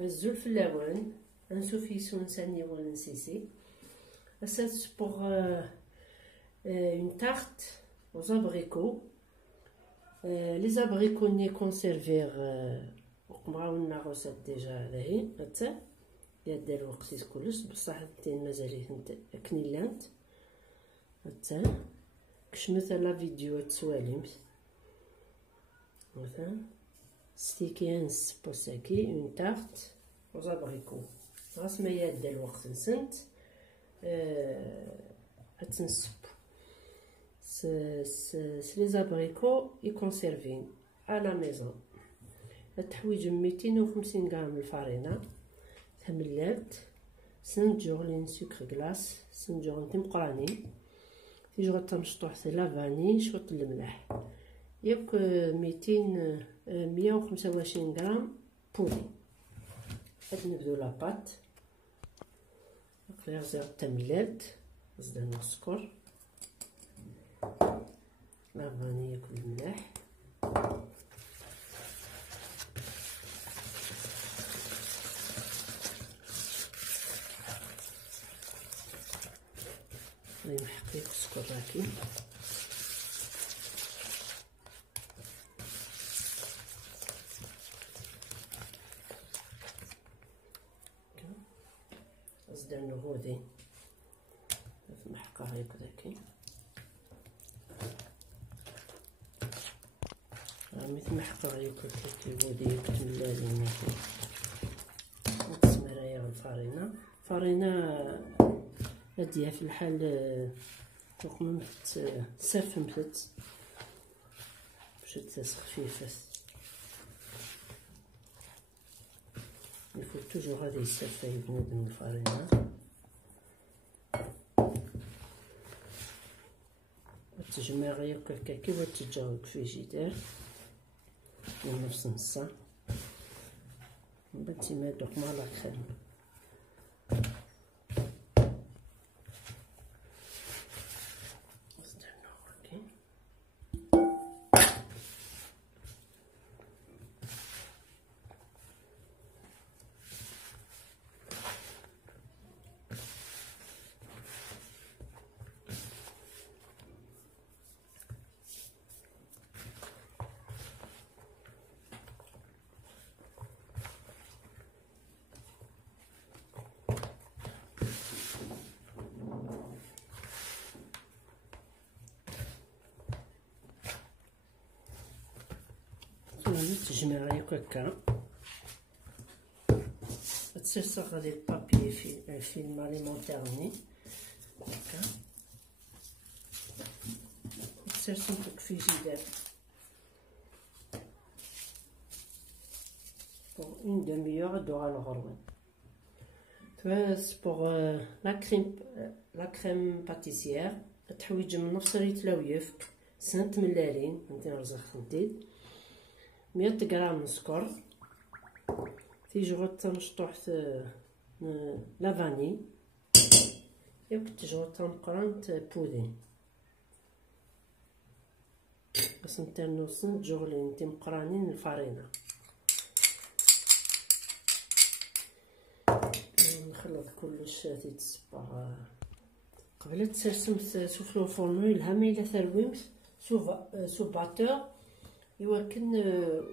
الزول في اللوان insuffisamment ثاني ولا نسيسي. Ça c'est pour une tarte aux abricots. Les abricots ني كونسيرفير وقمراو لنا غوسات ديجا هاهي هاتا يدار الوقت كلش بصح نتين مازاليه كنيلانت هاتا كشمت لا فيديو تسواليمت مثلا ستيكينس بوساكي اون تارت aux abricots. راس ما يدار الوقت نسنت تنسب les abricots y conservés à la maison. التحويج 250 غرام الفارينة، تملات سنجورلين سكر كلاص، سنجورلين تمقراني، تيجو تمشطوح سي لافاني شوط الملح، ياك 125 غرام بودي. هاد نبدو لاباط غير زير تملات زدنا السكر لافاني كل الملح نحط لك السكر راكي زدنا هودي نحقها هكذاكي مثل محقة ياكل هودي كتملالين نقسم رايا الفارينة. هاديها في الحال تقممت سفمت باش تسخ خفيفة. يفوت توجور هادي السفة بنادم الفارينة وتجمع ياكل كاكي وتجاوب في جدار من نفس نصا من بعد تيمادوك مع لا كريم. تجمع هكا تسرسغ غادي البابي في فيلم اليمونتيرني هكا تسرسم في جدار pour une demi-heure دوغا الغروان. pour la crème pâtissière تحويج من نفس ريت لويف سنت ملالين انت رزق خنتيد 100 غرام سكر تيجو تمشطوح لافاني ياك تيجو تمقرانت بودين بس نترنو سنجورلين تمقرانين الفارينة نخلط كلش تيتصبغ قبل تسرسم سوفلو فورنو الهامي إلا ثرويمت سو باتور يمكن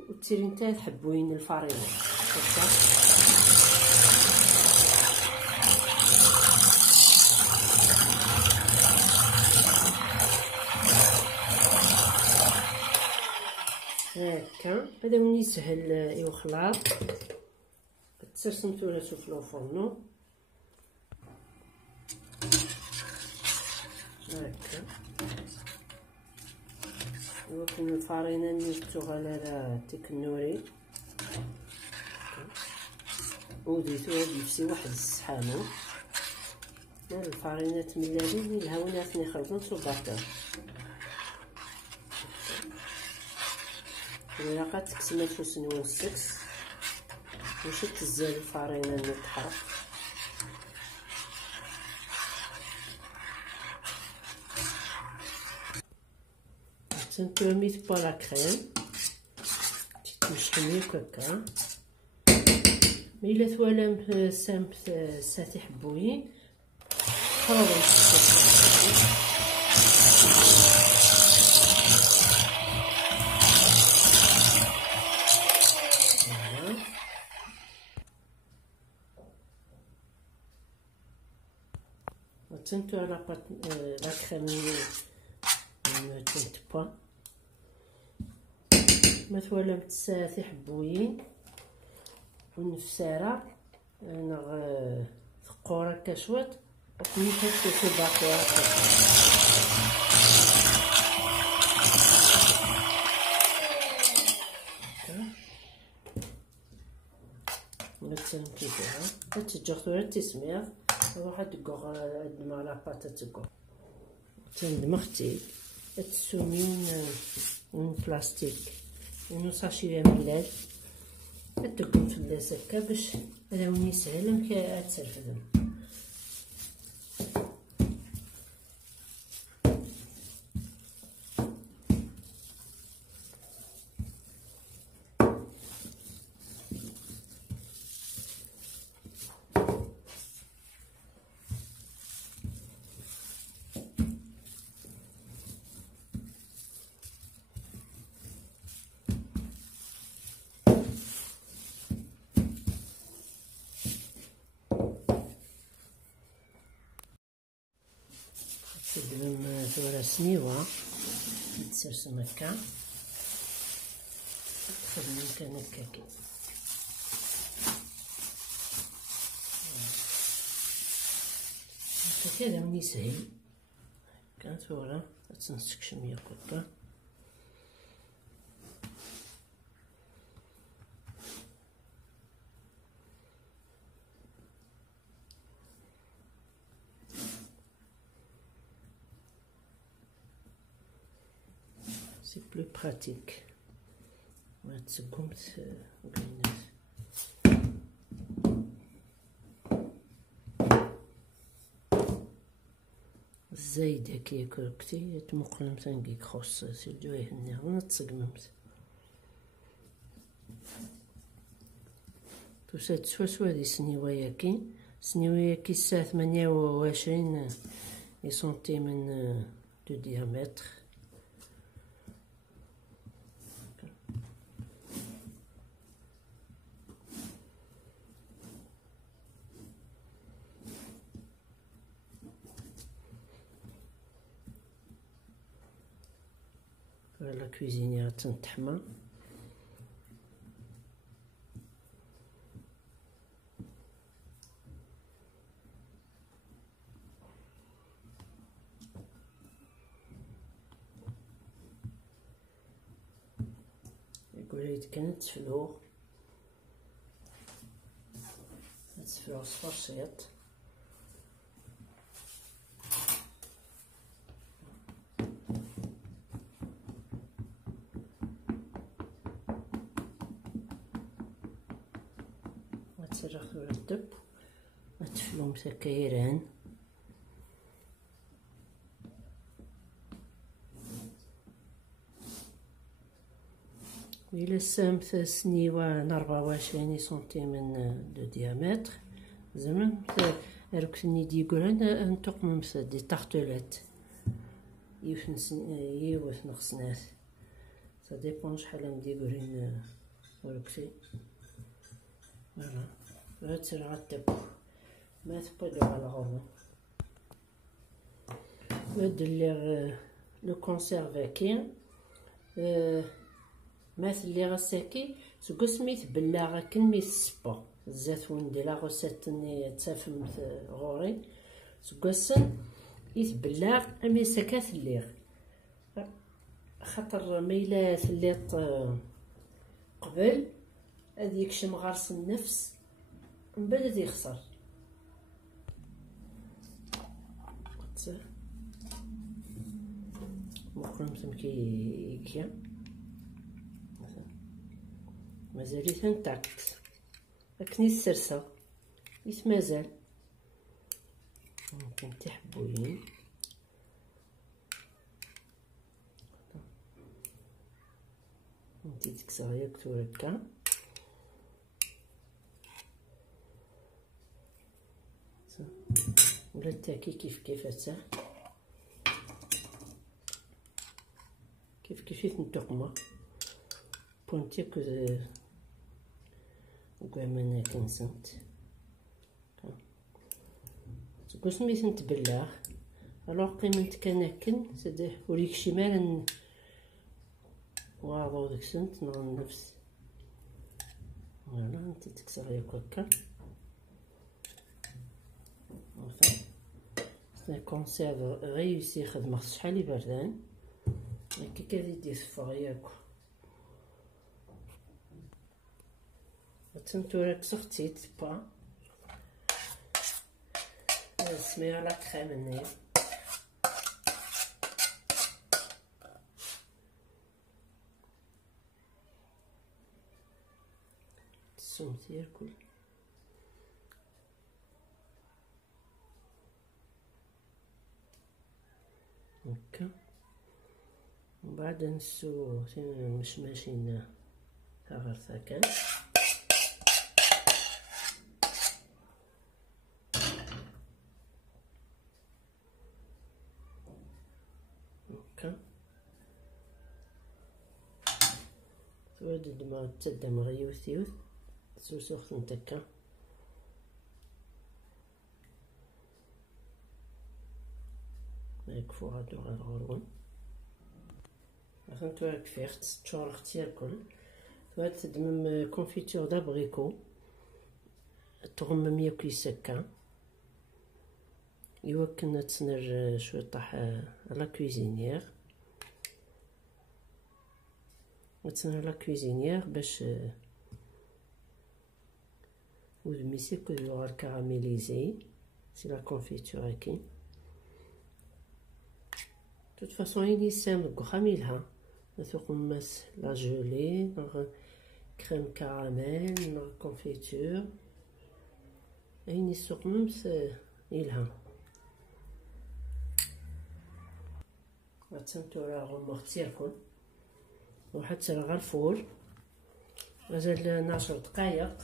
وتسيري نتا تحبوين الفارينة هكا هكا. هذا وين يسهل يخلط تسرسمتو ولا سوفلو فورنو هكا. يمكن الفارينة نيتوها على تكنوري وديتوها بنفسي واحد الصحانو الفارينة تملالين الهونات نخلطو صباطو إلا قد تكسمات وسنوان السكس واش تزال الفارينة اللي تحرق تنتميت بلا كريم تمشطني هكا مي الا توالم سامت ساتي حبويين قربوا تنتو على بات لا كريم تنت با مثلا تساتي حبويين ونفسارة نغ ثقورة كشوات وكنيفات في باقيات مثلا كيفها تتجخدو تسمير واحد كوغ عندما لا باتا تكو تندمختي تسومين من بلاستيك ونو ساشي ملال تكون في اللاسكه باش راوني يسهل كي تسرفدهم تدلم ثورة سنيوة تسرسم هكا تخدم كان هكاكي هكا هذا من يسهل هكا ثورة تنسك شمية قطة c'est plus pratique. وتسقمت وكاينات الزايدة كي كركتي تمقلم تنقي خص سيدو يهني ونتسقممت توسات سوا دي سنيوياكي الساعة 28 سنتي من دو ديامتر لا كويزينيير تنتحمى يقول كانت تفلو صفرشيط تسرخ الدب وتفلو مسكيران إلا سامت سنيوة 24 سنتي من دو ديامتر زعما ركني ديقولن نتقمم دي تارتولات يوث نخسنات سا ديبون شحال مديقولين ركتي فوالا تسرع الدب ما تبدو على غرض ودير لو كونسيرفا كاين ماث اللي غساكي سكو سميت بلا كن ميت السبا الزيتون ديال لا غوسيت ني تفهمت غوري سكوسن يتبلاغ امي سكات الليغ خاطر ميلا ثليط قبل هادي يكشم غارس النفس من بعد هادي يخسر مقرم سمكي مازالي تنتاكت لكن السرسة يتمازال ممكن تحبوين انتي تكسريا كتوركا ولا التاكي كيف هتا كيف نتوقما بونتي وكامنا كنسنت تقول سميت نتبلاغ الوغ قيمنت كناكن سده وريك شمال واضو ديك سنت نغ نفس فوالا انت تكسر ياك هكا صافي سي كونسيرف ريوسي خدمه شحال بردان هكا كيدير صفار ياك تنتو راك سختيت با سميها لا كريم هنايا السمت ياكل هكا ومن بعد نسو مش ماشينا غير ساكن هكا تواد ما تدم غيوث سوسوخ نتكا هاك فوق هادو غير غرون عشان تواد كفيخت تشور اختي الكل تواد تدمم كونفيتور دابريكو تغمم ياكو يسكا يوكلنا تسنر شويه طاح لا كويزينيير تسنر لا كويزينيير باش ودميسي كو يوغال كاراميليزي سي لا كونفيتور هاكي توت فاصون يلي سامل خاميلها نثوق ماس لا جولي نغ كريم كراميل نغ كونفيتور ايني السوق ممس يلها غتسمتو راه غمختيركم وحتى غير الفور مازال 10 دقائق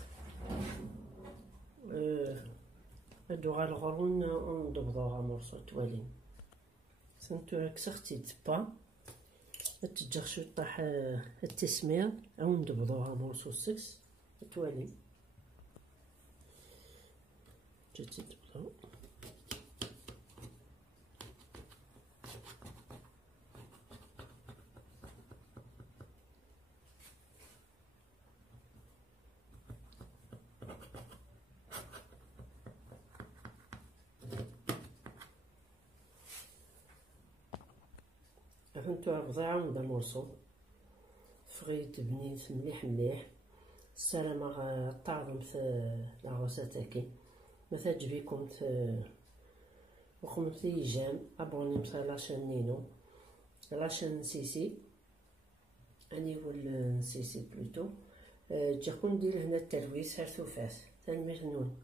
هادو غير الغرون ونضبطوها مرصو توالين سمتو راك سختيت با تجيغ شويه طاح التسمير او نضبطوها مرصو 6 توالين جات تضبطو فهمتو بضيعة ونبدا مرصو فغيت بنيت مليح السلامة غطعظم في لاغوسات هاكي ما تعجبيكم وخمتي يجام ابوني مثلا لاشين نينو لاشين سيسي اني ول سيسي بلوتو تجيكم ندير هنا التلويس هر ثوفات تنمير نون.